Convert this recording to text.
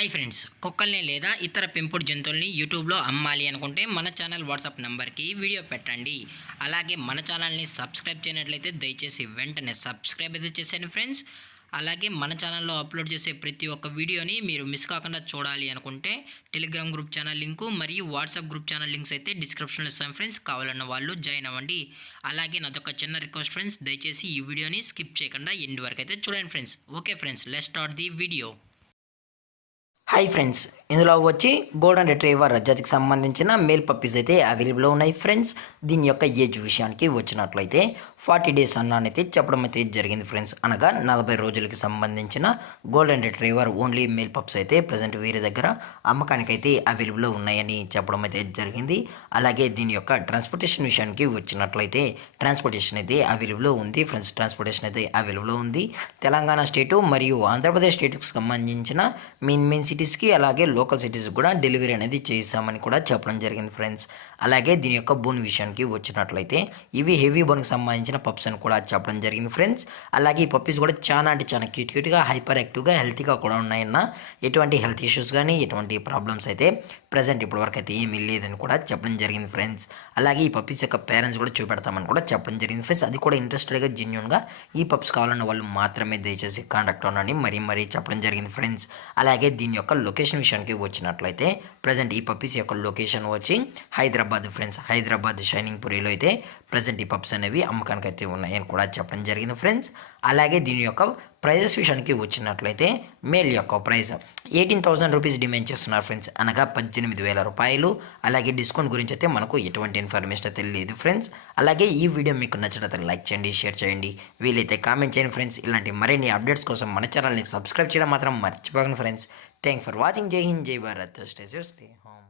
Hi friends, కుక్కల్ని లేదా ఇతర పెంపుడు జంతువుల్ని యూట్యూబ్లో అమ్మాలి అనుకుంటే మన ఛానల్ వాట్సాప్ నెంబర్కి వీడియో పెట్టండి. అలాగే మన ఛానల్ని సబ్స్క్రైబ్ చేయనట్లయితే దయచేసి వెంటనే సబ్స్క్రైబ్ అయితే చేసేయండి ఫ్రెండ్స్. అలాగే మన ఛానల్లో అప్లోడ్ చేసే ప్రతి ఒక్క వీడియోని మీరు మిస్ కాకుండా చూడాలి అనుకుంటే టెలిగ్రామ్ గ్రూప్ ఛానల్ లింకు మరియు వాట్సాప్ గ్రూప్ ఛానల్ లింక్స్ అయితే డిస్క్రిప్షన్లో ఇస్తాను ఫ్రెండ్స్. కావాలన్న వాళ్ళు జాయిన్ అవ్వండి. అలాగే నాదొక చిన్న రిక్వెస్ట్ ఫ్రెండ్స్, దయచేసి ఈ వీడియోని స్కిప్ చేయకుండా ఎండ్ వరకు అయితే చూడండి friends. Okay friends, let's start the video. Hi friends, ఇందులో వచ్చి గోల్డెన్ రిట్రీవర్ జాతికి సంబంధించిన మేల్ పప్పీస్ అయితే అవైలబుల్లో ఉన్నాయి ఫ్రెండ్స్. దీని యొక్క ఏజ్ విషయానికి వచ్చినట్లయితే 40 డేస్ అన్నానైతే చెప్పడం అయితే జరిగింది ఫ్రెండ్స్. అనగా 40 రోజులకి సంబంధించిన golden retriever only male pups అయితే ప్రజెంట్ వీరి దగ్గర అమ్మకానికి అయితే అవైలబుల్లో ఉన్నాయని చెప్పడం అయితే జరిగింది. అలాగే దీని యొక్క ట్రాన్స్పోర్టేషన్ విషయానికి వచ్చినట్లయితే ట్రాన్స్పోర్టేషన్ అయితే అవైలబుల్లో ఉంది ఫ్రెండ్స్. ట్రాన్స్పోర్టేషన్ అయితే అవైలబుల్లో ఉంది. తెలంగాణ స్టేటు మరియు ఆంధ్రప్రదేశ్ స్టేట్కి సంబంధించిన మెయిన్ సిటీస్కి అలాగే లోకల్ సిటీస్ కూడా డెలివరీ అనేది చేస్తామని కూడా చెప్పడం జరిగింది ఫ్రెండ్స్. అలాగే దీని యొక్క బోన్ విషయానికి వచ్చినట్లయితే ఇవి హెవీ బోన్కి సంబంధించిన పప్స్ అని కూడా చెప్పడం జరిగింది ఫ్రెండ్స్. అలాగే ఈ పప్పీస్ కూడా చాలా అంటే చాలా క్యూట్గా హైపర్ యాక్టివ్గా హెల్తీగా కూడా ఉన్నాయన్న ఎటువంటి హెల్త్ ఇష్యూస్ కానీ ఎటువంటి ప్రాబ్లమ్స్ అయితే ప్రజెంట్ ఇప్పటివరకు అయితే ఏమీ లేదని కూడా చెప్పడం జరిగింది ఫ్రెండ్స్. అలాగే ఈ పప్పీస్ యొక్క పేరెంట్స్ కూడా చూపెడతామని కూడా చెప్పడం జరిగింది ఫ్రెండ్స్. అది కూడా ఇంట్రెస్టెడ్గా జెన్యూన్గా ఈ పప్స్ కావాలన్న వాళ్ళు మాత్రమే దయచేసి కాంటాక్ట్ అవ్వండి మరీ చెప్పడం జరిగింది ఫ్రెండ్స్. అలాగే దీని యొక్క లొకేషన్ విషయానికి వచ్చినట్లయితే ప్రజెంట్ ఈ పప్పీస్ యొక్క లొకేషన్ వచ్చి హైదరాబాద్ ఫ్రెండ్స్. హైదరాబాద్ షైనింగ్ పురిలో అయితే ప్రజెంట్ ఈ పప్స్ అనేవి అమ్మకానికి అయితే ఉన్నాయని కూడా చెప్పడం జరిగింది ఫ్రెండ్స్. అలాగే దీని యొక్క ప్రైజెస్ విషయానికి వచ్చినట్లయితే మేల్ యొక్క ప్రైస్ 18,000 రూపీస్ డిమాండ్ చేస్తున్నారు ఫ్రెండ్స్, అనగా 18,000 రూపాయలు. అలాగే డిస్కౌంట్ గురించి అయితే మనకు ఎటువంటి ఇన్ఫర్మేషన్ అయితే లేదు ఫ్రెండ్స్. అలాగే ఈ వీడియో మీకు నచ్చినట్లయితే లైక్ చేయండి, షేర్ చేయండి, వీలైతే కామెంట్ చేయండి ఫ్రెండ్స్. ఇలాంటి మరిన్ని అప్డేట్స్ కోసం మన ఛానల్ని సబ్స్క్రైబ్ చేయడం మాత్రం మర్చిపోకండి ఫ్రెండ్స్. Thank for watching. జై హింద్, జై Bharat. Stay safe, stay home.